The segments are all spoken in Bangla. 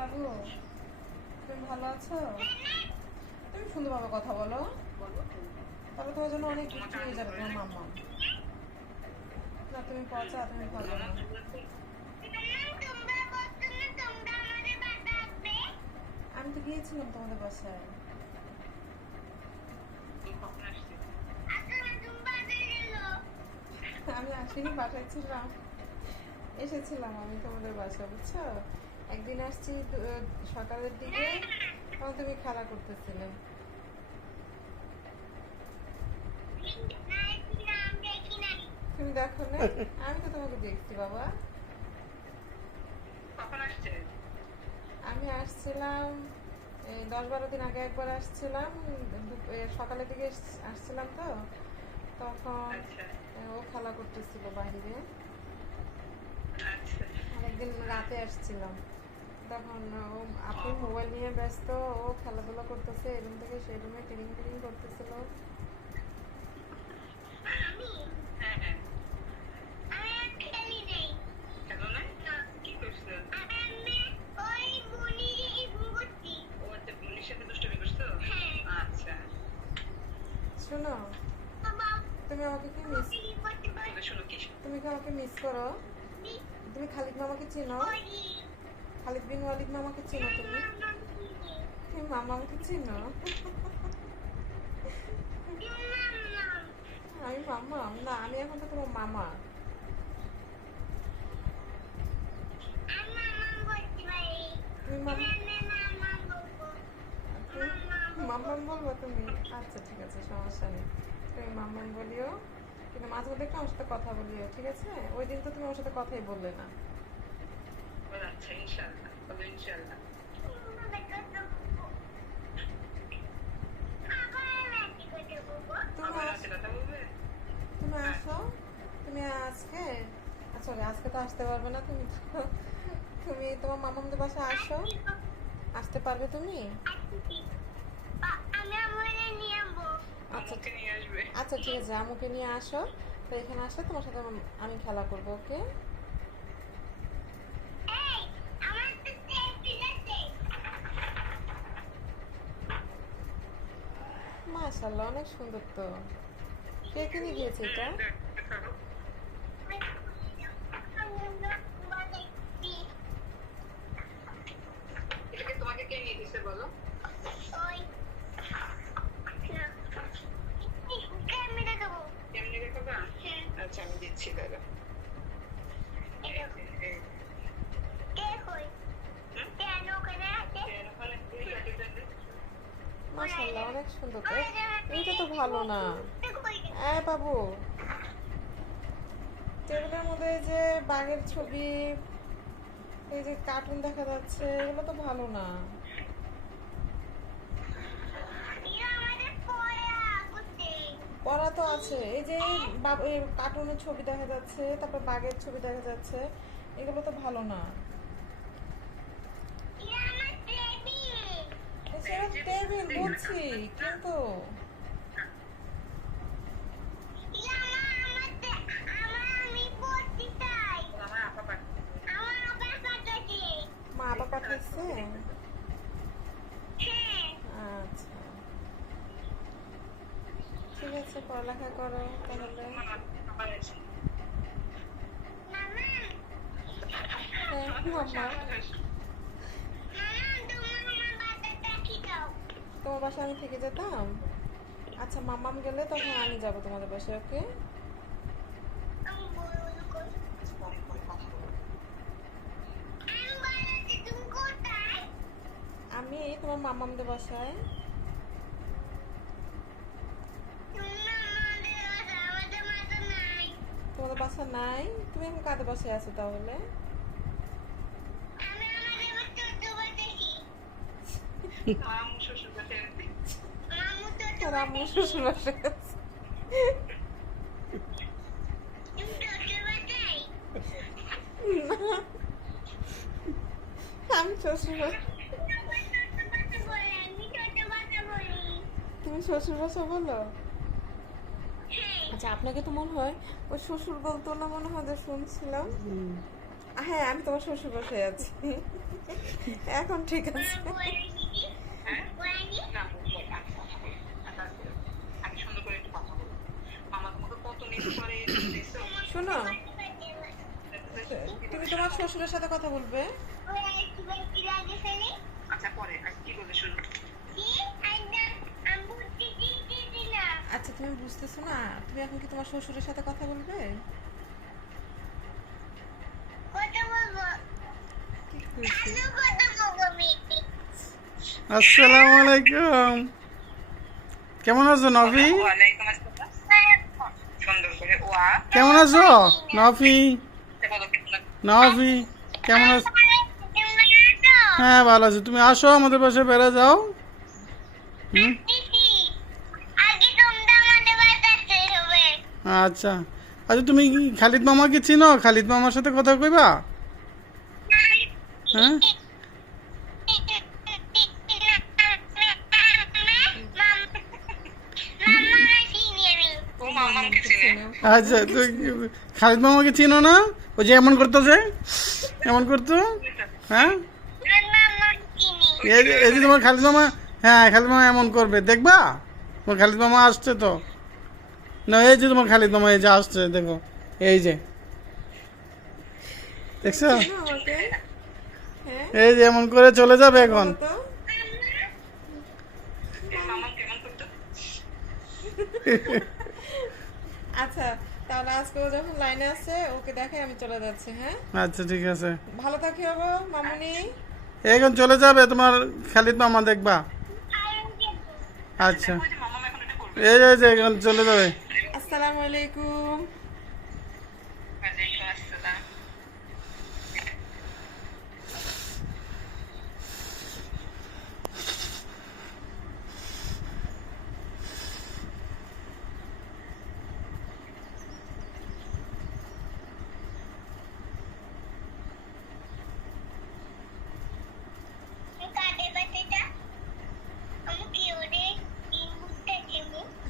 বাবু, তুমি ভালো আছো? তুমি সুন্দরভাবে কথা বলো। তাহলে তোমার জন্য অনেক গিফট নিয়ে যাবে তোমার মাম্মা। না, তুমি পচা, তুমি ভালো আমি তো গিয়েছিলাম তোমাদের বাসায়। আমি আসিনি, বাসায় ছিলাম। এসেছিলাম আমি তোমাদের বাসায়, বুঝছ? একদিন আসছি সকালের দিকে তখন তুমি খেলা করতেছিলে। তুমি দেখো না? আমি তো তোমাকে দেখছি বাবা। আমি আসছিলাম দশ বারো দিন আগে একবার আসছিলাম সকালের দিকে আসছিলাম তো। তখন আচ্ছা। ও খেলা করতেছিল বাইরে। আচ্ছা। একদিন রাতে আসছিলাম। তখন ও আপনি মোবাইল নিয়ে ব্যস্ত ও খেলাধুলা করতেছে এই রুম থেকে সেই রুমে টিরিং টিরিং করতেছিল। হ্যাঁ হ্যাঁ। না কি করছ? ও আচ্ছা করছ? আচ্ছা। শোনো তুমি আমাকে কি মিস তুমি কি? আমাকে মিস করো? তুমি খালিদ মামাকে চেনো? খালিদ বিন ওয়ালিদ মামাকে চেনো তুমি? মামা আমাকে চেনো? আমি মামা না, আমি এখন তো তোমার মামা। মাম্মাম বলব তুমি? আচ্ছা ঠিক আছে, সমস্যা নেই। তুমি মাম্মাম বলিও, কিন্তু মাঝে মধ্যে একটু আমার সাথে কথা বলিও, ঠিক আছে? ওই দিন তো তুমি আমার সাথে কথাই বললে না ও আচ্ছা ইনশাআল্লাহ তবে ইনশাআল্লাহ তুমি আস- তুমি আজকে সরি আজকে তো আসতে পারবে না তুমি তুমি তোমার মামামদের বাসায় আসো আসতে পারবে তুমি আচ্ছা ঠিক আছে আমুকে নিয়ে আসো। তো এখানে আসলে তোমার সাথে আমি খেলা করব, ওকে এই আমার তো টেবিল আছে মাশাল্লাহ অনেক সুন্দর তো। কে কিনে গিয়েছে এটা? তোমাকে কে নিয়ে দিছে বলো ক্যামেরা দেবো কেমনি দেখাবা হ্যাঁ আচ্ছা আমি দিচ্ছি দাদা এই যে, এই যে। কে কই হুম? কেন ওখানে আছে এর ওখানে দুই হাতে দেন। মাশাল্লাহ অনেক সুন্দর। তো এইটা তো ভালো না। এ, বাবু। টেবিলের মধ্যে যে বাঘের ছবি, এই যে কার্টুন দেখা যাচ্ছে, এগুলো তো ভালো না। পড়া তো আছে। এই যে কার্টুনের ছবি দেখা যাচ্ছে, তারপর বাঘের ছবি দেখা যাচ্ছে, এগুলো তো ভালো না ইয়া আমার টেবিল সেটা টেবিল বুঝছি কিন্তু ইয়া আমার আমাদের আমার আমি পড়তে চাই ও আমার আপা পাঠিয়েছে। আমার আবার পাঠাচ্ছে মা বাবা পাঠাচ্ছে হ্যাঁ আচ্ছা। ঠিক আছে পড়ালেখা করো তাহলে। মামা তোমার বাসায় আমি থেকে যেতাম? আচ্ছা মাম্মাম গেলে তখন আমি যাব তোমাদের বাসায় ওকে? আমি তোমার মাম্মামদের বাসায়। তোমাদের বাসা নাই? তুমি এখন কাদের বাসায় আছো তাহলে? আমি আমাদের বাসা ছোট বাসি মামু শ্বশুর বাসায় আছে। মামু ছোট আর আম্মু শ্বশুর আমি শ্বশুর তুমি শ্বশুর বাসা বলো আচ্ছা আপনাকে তো মনে হয় ওই শ্বশুর বলতো না মনে হয় যে শুনছিলাম? হ্যাঁ আমি তোমার শ্বশুর বাসায় আছি। এখন ঠিক আছে হ্যাঁ না বল, আগে কথা বল। আচ্ছা, আগে সুন্দর করে একটু কথা বল মামা তোমাকে কত মিস করে দিছো শোনো। তুমি তোমার শ্বশুরের সাথে কথা বলবে। আচ্ছা আচ্ছা তুমি বুঝতেছো না? তুমি এখন কি তোমার শ্বশুরের সাথে কথা বলবে? আসসালামু আলাইকুম। কেমন আছো নফি ওয়ালাইকুম আসসালাম সুন্দর করে ওয়া কেমন আছো? নফি? নফি, কেমন আছো? হ্যাঁ ভালো আছি। তুমি আসো, আমাদের পাশে বেড়ে যাও। হুম? আচ্ছা। আচ্ছা তুমি খালিদ মামাকে চিনো? খালিদ মামার সাথে কথা কইবা? হ্যাঁ ও মামাকে চিনে আচ্ছা তো খালিদ মামাকে চিনো না? ও যে এমন করতো যে? এমন করতো? হ্যাঁ? এই যে- এই যে তোমার খালিদ মামা হ্যাঁ খালিদ মামা এমন করবে। দেখবা? তোমার খালিদ মামা আসছে তো। না এই যে তোমার খালিদ মামা এই যে আসছে দেখো। এই যে। দেখছ? এই যে এমন করে চলে যাবে এখন। বলো তো মামা কেমন করতো আচ্ছা তাহলে আজকে ও যখন লাইনে আছে ওকে দেখে আমি চলে যাচ্ছি হ্যাঁ? আচ্ছা ঠিক আছে। ভালো থাকি হব মামুনি। এখন চলে যাবে তোমার খালিদ মামা দেখবা। আচ্ছা। ওই যে মামা এখন এটা করবে এই যে এখন চলে যাবে। আসসালামু আলাইকুম। ওয়ালাইকুম আসসালাম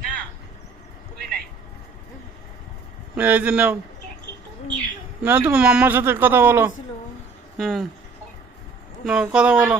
না বলি নাই এই যে নাও। না তুমি মাম্মার সাথে কথা বলো। হুম। কথা বলো।